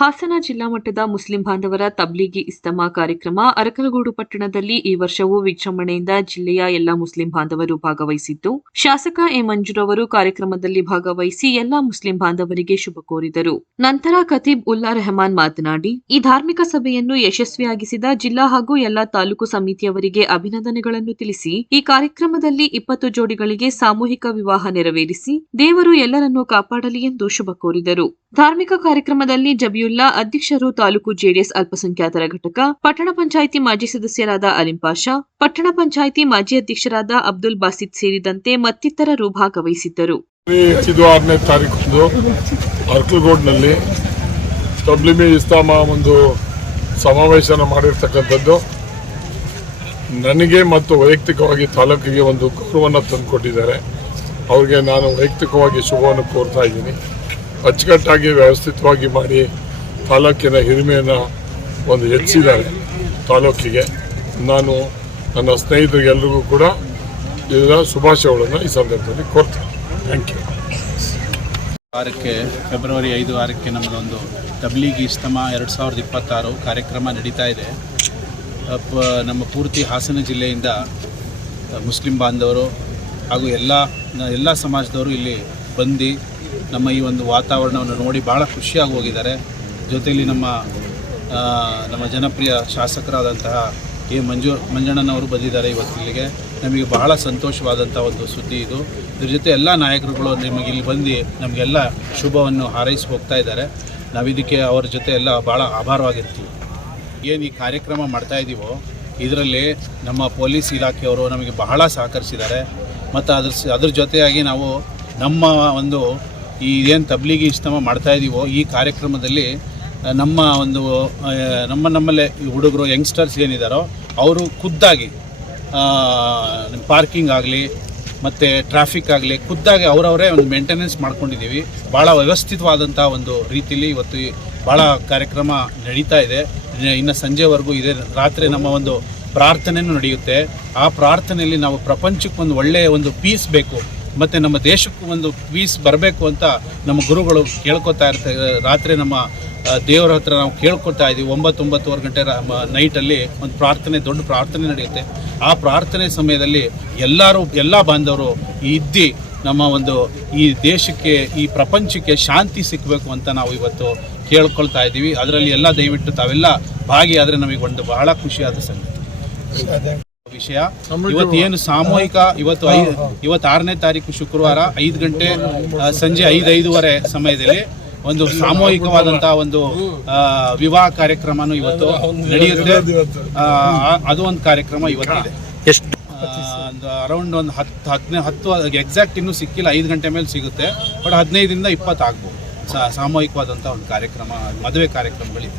ಹಾಸನ ಜಿಲ್ಲಾ ಮಟ್ಟದ ಮುಸ್ಲಿಂ ಬಾಂಧವರ ತಬ್ಲೀಗಿ ಇಸ್ತಮಾ ಕಾರ್ಯಕ್ರಮ ಅರಕಲಗೂಡು ಪಟ್ಟಣದಲ್ಲಿ ಈ ವರ್ಷವೂ ವಿಜೃಂಭಣೆಯಿಂದ ಜಿಲ್ಲೆಯ ಎಲ್ಲಾ ಮುಸ್ಲಿಂ ಬಾಂಧವರು ಭಾಗವಹಿಸಿದ್ದು, ಶಾಸಕ ಎ ಮಂಜೂರ್ ಅವರು ಕಾರ್ಯಕ್ರಮದಲ್ಲಿ ಭಾಗವಹಿಸಿ ಎಲ್ಲಾ ಮುಸ್ಲಿಂ ಬಾಂಧವರಿಗೆ ಶುಭ ಕೋರಿದರು. ನಂತರ ಖತೀಬ್ ಉಲ್ಲಾ ರೆಹಮಾನ್ ಮಾತನಾಡಿ, ಈ ಧಾರ್ಮಿಕ ಸಭೆಯನ್ನು ಯಶಸ್ವಿಯಾಗಿಸಿದ ಜಿಲ್ಲಾ ಹಾಗೂ ಎಲ್ಲಾ ತಾಲೂಕು ಸಮಿತಿಯವರಿಗೆ ಅಭಿನಂದನೆಗಳನ್ನು ತಿಳಿಸಿ, ಈ ಕಾರ್ಯಕ್ರಮದಲ್ಲಿ 20 ಜೋಡಿಗಳಿಗೆ ಸಾಮೂಹಿಕ ವಿವಾಹ ನೆರವೇರಿಸಿ ದೇವರು ಎಲ್ಲರನ್ನೂ ಕಾಪಾಡಲಿ ಎಂದು ಶುಭ ಕೋರಿದರು. ಧಾರ್ಮಿಕ ಕಾರ್ಯಕ್ರಮದಲ್ಲಿ ಜಬಿಯುಲ್ಲಾ ಅಧ್ಯಕ್ಷರು, ತಾಲೂಕು ಜೆಡಿಎಸ್ ಅಲ್ಪಸಂಖ್ಯಾತರ ಘಟಕ, ಪಟ್ಟಣ ಪಂಚಾಯಿತಿ ಮಾಜಿ ಸದಸ್ಯರಾದ ಅಲಿಂ ಪಾಷಾ, ಪಟ್ಟಣ ಪಂಚಾಯಿತಿ ಮಾಜಿ ಅಧ್ಯಕ್ಷರಾದ ಅಬ್ದುಲ್ ಬಾಸಿತ್ ಸೇರಿದಂತೆ ಮತ್ತಿತರರು ಭಾಗವಹಿಸಿದ್ದರು. 6ನೇ ತಾರೀಕು ಅರಕಲಗೂಡಿನಲ್ಲಿ ತಬ್ಲೀಗಿ ಇಸ್ಲಾಮ ಒಂದು ಸಮಾವೇಶನ ಮಾಡಿರ್ತಕ್ಕಂಥದ್ದು ನನಗೆ ಮತ್ತು ವೈಯಕ್ತಿಕವಾಗಿ ತಾಲೂಕಿಗೆ ಒಂದು ಗೌರವವನ್ನು ತಂದುಕೊಟ್ಟಿದ್ದಾರೆ. ಅವ್ರಿಗೆ ನಾನು ವೈಯಕ್ತಿಕವಾಗಿ ಶುಭವನ್ನು ಕೋರ್ತಾ ಇದ್ದೀನಿ. ಅಚ್ಚುಕಟ್ಟಾಗಿ ವ್ಯವಸ್ಥಿತವಾಗಿ ಮಾಡಿ ತಾಲೂಕಿನ ಹಿರಿಮೆಯನ್ನು ಒಂದು ಹೆಚ್ಚಿದ್ದಾರೆ. ತಾಲೂಕಿಗೆ ನಾನು ನನ್ನ ಸ್ನೇಹಿತರಿಗೆಲ್ಲರಿಗೂ ಕೂಡ ಇದರ ಶುಭಾಶಯಗಳನ್ನು ಈ ಸಂದರ್ಭದಲ್ಲಿ ಕೋರ್ತೀನಿ. Thank you. ಫೆಬ್ರವರಿ 5 ನಮ್ಮದೊಂದು ತಬ್ಲೀಗಿ ಇಜ್ತಿಮಾ 2026 ಕಾರ್ಯಕ್ರಮ ನಡೀತಾ ಇದೆ. ನಮ್ಮ ಪೂರ್ತಿ ಹಾಸನ ಜಿಲ್ಲೆಯಿಂದ ಮುಸ್ಲಿಂ ಬಾಂಧವರು ಹಾಗೂ ಎಲ್ಲ ಸಮಾಜದವರು ಇಲ್ಲಿ ಬಂದು ನಮ್ಮ ಈ ಒಂದು ವಾತಾವರಣವನ್ನು ನೋಡಿ ಭಾಳ ಖುಷಿಯಾಗಿ ಹೋಗಿದ್ದಾರೆ. ಜೊತೆಯಲ್ಲಿ ನಮ್ಮ ಜನಪ್ರಿಯ ಶಾಸಕರಾದಂತಹ ಎ ಮಂಜಣ್ಣನವರು ಬಂದಿದ್ದಾರೆ ಇವತ್ತು ಇಲ್ಲಿಗೆ. ನಮಗೆ ಬಹಳ ಸಂತೋಷವಾದಂಥ ಒಂದು ಸುದ್ದಿ ಇದು. ಇದ್ರ ಜೊತೆ ಎಲ್ಲ ನಾಯಕರುಗಳು ನಮಗೆ ಇಲ್ಲಿ ಬಂದು ನಮಗೆಲ್ಲ ಶುಭವನ್ನು ಹಾರೈಸಿ ಹೋಗ್ತಾ ಇದ್ದಾರೆ. ನಾವಿದಕ್ಕೆ ಅವ್ರ ಜೊತೆ ಎಲ್ಲ ಭಾಳ ಆಭಾರವಾಗಿರ್ತೀವಿ. ಏನು ಈ ಕಾರ್ಯಕ್ರಮ ಮಾಡ್ತಾಯಿದ್ದೀವೋ ಇದರಲ್ಲಿ ನಮ್ಮ ಪೊಲೀಸ್ ಇಲಾಖೆಯವರು ನಮಗೆ ಬಹಳ ಸಹಕರಿಸಿದ್ದಾರೆ. ಮತ್ತು ಅದ್ರ ಜೊತೆಯಾಗಿ ನಾವು ನಮ್ಮ ಒಂದು ಈ ಏನು ತಬ್ಲೀಗಿ ಇಜ್ತಿಮಾ ಮಾಡ್ತಾಯಿದ್ದೀವೋ ಈ ಕಾರ್ಯಕ್ರಮದಲ್ಲಿ ನಮ್ಮಲ್ಲೇ ಹುಡುಗರು ಯಂಗ್ಸ್ಟರ್ಸ್ ಏನಿದ್ದಾರೋ ಅವರು ಖುದ್ದಾಗಿ ಪಾರ್ಕಿಂಗ್ ಆಗಲಿ ಮತ್ತು ಟ್ರಾಫಿಕ್ ಆಗಲಿ ಖುದ್ದಾಗಿ ಅವರವರೇ ಒಂದು ಮೇಂಟೆನೆನ್ಸ್ ಮಾಡ್ಕೊಂಡಿದ್ದೀವಿ. ಭಾಳ ವ್ಯವಸ್ಥಿತವಾದಂಥ ಒಂದು ರೀತಿಯಲ್ಲಿ ಇವತ್ತು ಭಾಳ ಕಾರ್ಯಕ್ರಮ ನಡೀತಾ ಇದೆ. ಇನ್ನು ಸಂಜೆವರೆಗೂ ಇದೆ. ರಾತ್ರಿ ನಮ್ಮ ಒಂದು ಪ್ರಾರ್ಥನೆಯೂ ನಡೆಯುತ್ತೆ. ಆ ಪ್ರಾರ್ಥನೆಯಲ್ಲಿ ನಾವು ಪ್ರಪಂಚಕ್ಕೆ ಒಂದು ಒಳ್ಳೆಯ ಒಂದು ಪೀಸ್ ಬೇಕು ಮತ್ತು ನಮ್ಮ ದೇಶಕ್ಕೂ ಒಂದು ಪೀಸ್ ಬರಬೇಕು ಅಂತ ನಮ್ಮ ಗುರುಗಳು ಕೇಳ್ಕೊತಾ ಇರ್ತಾರೆ. ರಾತ್ರಿ ನಮ್ಮ ದೇವರ ಹತ್ರ ನಾವು ಕೇಳ್ಕೊತಾ ಇದ್ದೀವಿ. 9-9:30 ಗಂಟೆ ನೈಟಲ್ಲಿ ಒಂದು ದೊಡ್ಡ ಪ್ರಾರ್ಥನೆ ನಡೆಯುತ್ತೆ. ಆ ಪ್ರಾರ್ಥನೆ ಸಮಯದಲ್ಲಿ ಎಲ್ಲ ಬಾಂಧವರು ಇದ್ದು ನಮ್ಮ ಒಂದು ಈ ದೇಶಕ್ಕೆ, ಈ ಪ್ರಪಂಚಕ್ಕೆ ಶಾಂತಿ ಸಿಕ್ಕಬೇಕು ಅಂತ ನಾವು ಇವತ್ತು ಕೇಳ್ಕೊಳ್ತಾ ಇದ್ದೀವಿ. ಅದರಲ್ಲಿ ಎಲ್ಲ ದಯವಿಟ್ಟು ತಾವೆಲ್ಲ ಭಾಗಿಯಾದರೆ ನಮಗೆ ಒಂದು ಬಹಳ ಖುಷಿಯಾದ ಸಂಗತಿ ವಿಷಯ. ಇವತ್ತು ಏನು ಸಾಮೂಹಿಕ ಇವತ್ತು 6ನೇ ತಾರೀಕು ಶುಕ್ರವಾರ 5 ಗಂಟೆ ಸಂಜೆ 5:05 ಸಮಯದಲ್ಲಿ ಒಂದು ಸಾಮೂಹಿಕವಾದಂತಹ ಒಂದು ವಿವಾಹ ಕಾರ್ಯಕ್ರಮನೂ ಇವತ್ತು ನಡೆಯುತ್ತೆ. ಅದು ಒಂದು ಕಾರ್ಯಕ್ರಮ ಇವತ್ತಿದೆ. ಅರೌಂಡ್ ಒಂದು 10 ಎಕ್ಸಾಕ್ಟ್ ಇನ್ನೂ ಸಿಕ್ಕಿಲ್ಲ. 5 ಗಂಟೆ ಮೇಲೆ ಸಿಗುತ್ತೆ. ಬಟ್ 15ರಿಂದ 20 ಆಗ್ಬೋದು. ಸಾಮೂಹಿಕವಾದಂಥ ಒಂದು ಕಾರ್ಯಕ್ರಮ, ಮದುವೆ ಕಾರ್ಯಕ್ರಮಗಳಿದೆ.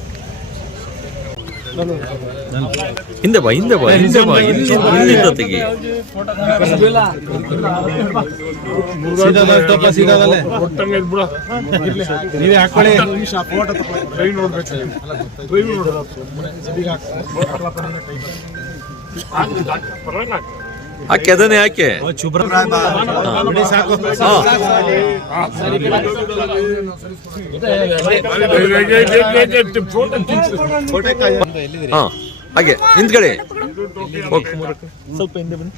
ಹಿಂದೆ ಬಾ ತೆಗಿ. ನೀವೇ ಹಾಕೊಳ್ಳಿ. ಹಾಕಿ ಅದನ್ನೇ ಹಾಕಿ. ಹಾಗೆ ಹಿಂದ್ಗಡೆ ಸ್ವಲ್ಪ ಹಿಂದೆ ಬನ್ನಿ.